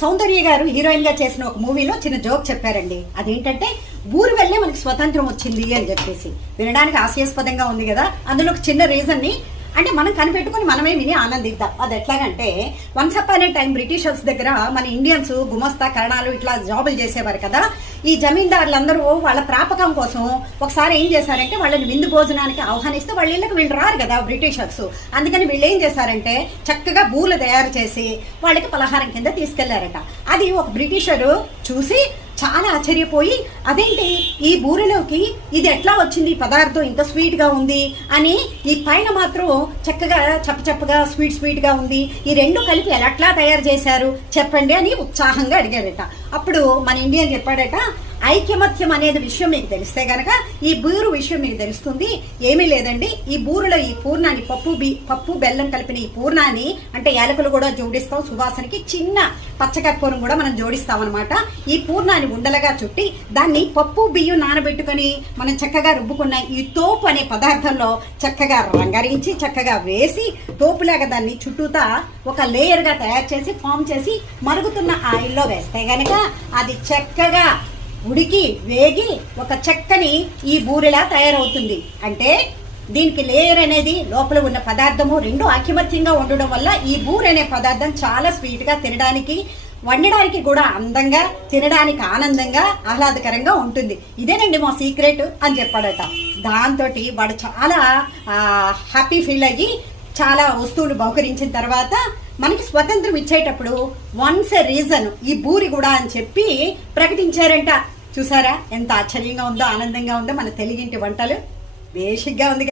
సౌందర్య గారు హీరోయిన్గా చేసిన ఒక మూవీలో చిన్న జోక్ చెప్పారండి. అదేంటంటే ఊరు వెళ్ళే మనకి స్వతంత్రం వచ్చింది అని చెప్పేసి. వినడానికి హాస్యాస్పదంగా ఉంది కదా. అందులో ఒక చిన్న రీజన్ని అంటే మనం కనిపెట్టుకుని మనమే విని ఆనందిద్దాం. అది ఎట్లాగంటే వన్స్ అప్ అనే టైం బ్రిటిషర్స్ దగ్గర మన ఇండియన్స్ గుమస్తా కరణాలు ఇట్లా జాబులు చేసేవారు కదా. ఈ జమీందారులందరూ వాళ్ళ ప్రాపకం కోసం ఒకసారి ఏం చేశారంటే వాళ్ళని విందు భోజనానికి ఆహ్వానిస్తే వాళ్ళ ఇళ్ళకి వీళ్ళు రారు కదా బ్రిటిషర్స్. అందుకని వీళ్ళు ఏం చేశారంటే చక్కగా బూలు తయారు చేసి వాళ్ళకి పలహారం కింద తీసుకెళ్ళారట. అది ఒక బ్రిటిషరు చూసి చాలా ఆశ్చర్యపోయి అదేంటి? ఈ బూరెలోకి ఇది ఎట్లా వచ్చింది? ఈ పదార్థం ఇంత స్వీట్గా ఉంది అని ఈ పైన మాత్రం చక్కగా చప్పచప్పగా స్వీట్ స్వీట్గా ఉంది. ఈ రెండు కలిపి ఎలా ఎట్లా తయారు చేశారు? చెప్పండి అని ఉత్సాహంగా అడిగాడట అప్పుడు మన ఇండియన్ చెప్పాడట ఐక్యమత్యం అనేది విషయం మీకు తెలిస్తే గనక ఈ బూరు విషయం మీకు తెలుస్తుంది. ఏమీ లేదండి. ఈ బూరులో ఈ పూర్ణాన్ని పప్పు బి పప్పు బెల్లం కలిపిన ఈ పూర్ణాన్ని అంటే యాలకులు కూడా జోడిస్తాం. సువాసనకి చిన్న పచ్చకర్పూరం కూడా మనం జోడిస్తాం అనమాట ఈ పూర్ణాన్ని ఉండలుగా చుట్టి దాన్ని పప్పు బియ్యం నానబెట్టుకొని మనం చక్కగా రుబ్బుకున్న ఈ తోపు అనే పదార్థంలో చక్కగా రంగరించి చక్కగా వేసి తోపులాగా దాన్ని చుట్టూతా ఒక లేయర్గా తయారు చేసి ఫామ్ చేసి మరుగుతున్న ఆయిల్లో వేస్తే గనక అది చక్కగా ఉడికి వేగి ఒక చక్కని ఈ బూరెలా తయారవుతుంది. అంటే దీనికి లేయర్ అనేది లోపల ఉన్న పదార్థము రెండు ఐకమత్యంగా ఉండడం వల్ల ఈ బూరె అనే పదార్థం చాలా స్వీట్గా తినడానికి వండడానికి కూడా అందంగా తినడానికి ఆనందంగా ఆహ్లాదకరంగా ఉంటుంది. ఇదేనండి మా సీక్రెట్ అని చెప్పాడట. దాంతో వాడు చాలా హ్యాపీ ఫీల్ అయ్యి చాలా వస్తువులు బహుకరించిన తర్వాత మనకి స్వతంత్రం ఇచ్చేటప్పుడు వన్స్ ఎ రీజన్ ఈ బూరి కూడా అని చెప్పి ప్రకటించారంట. చూసారా? ఎంత ఆశ్చర్యంగా ఉందో ఆనందంగా ఉందో మన తెలుగింటి వంటలు. బేసిక్గా ఉంది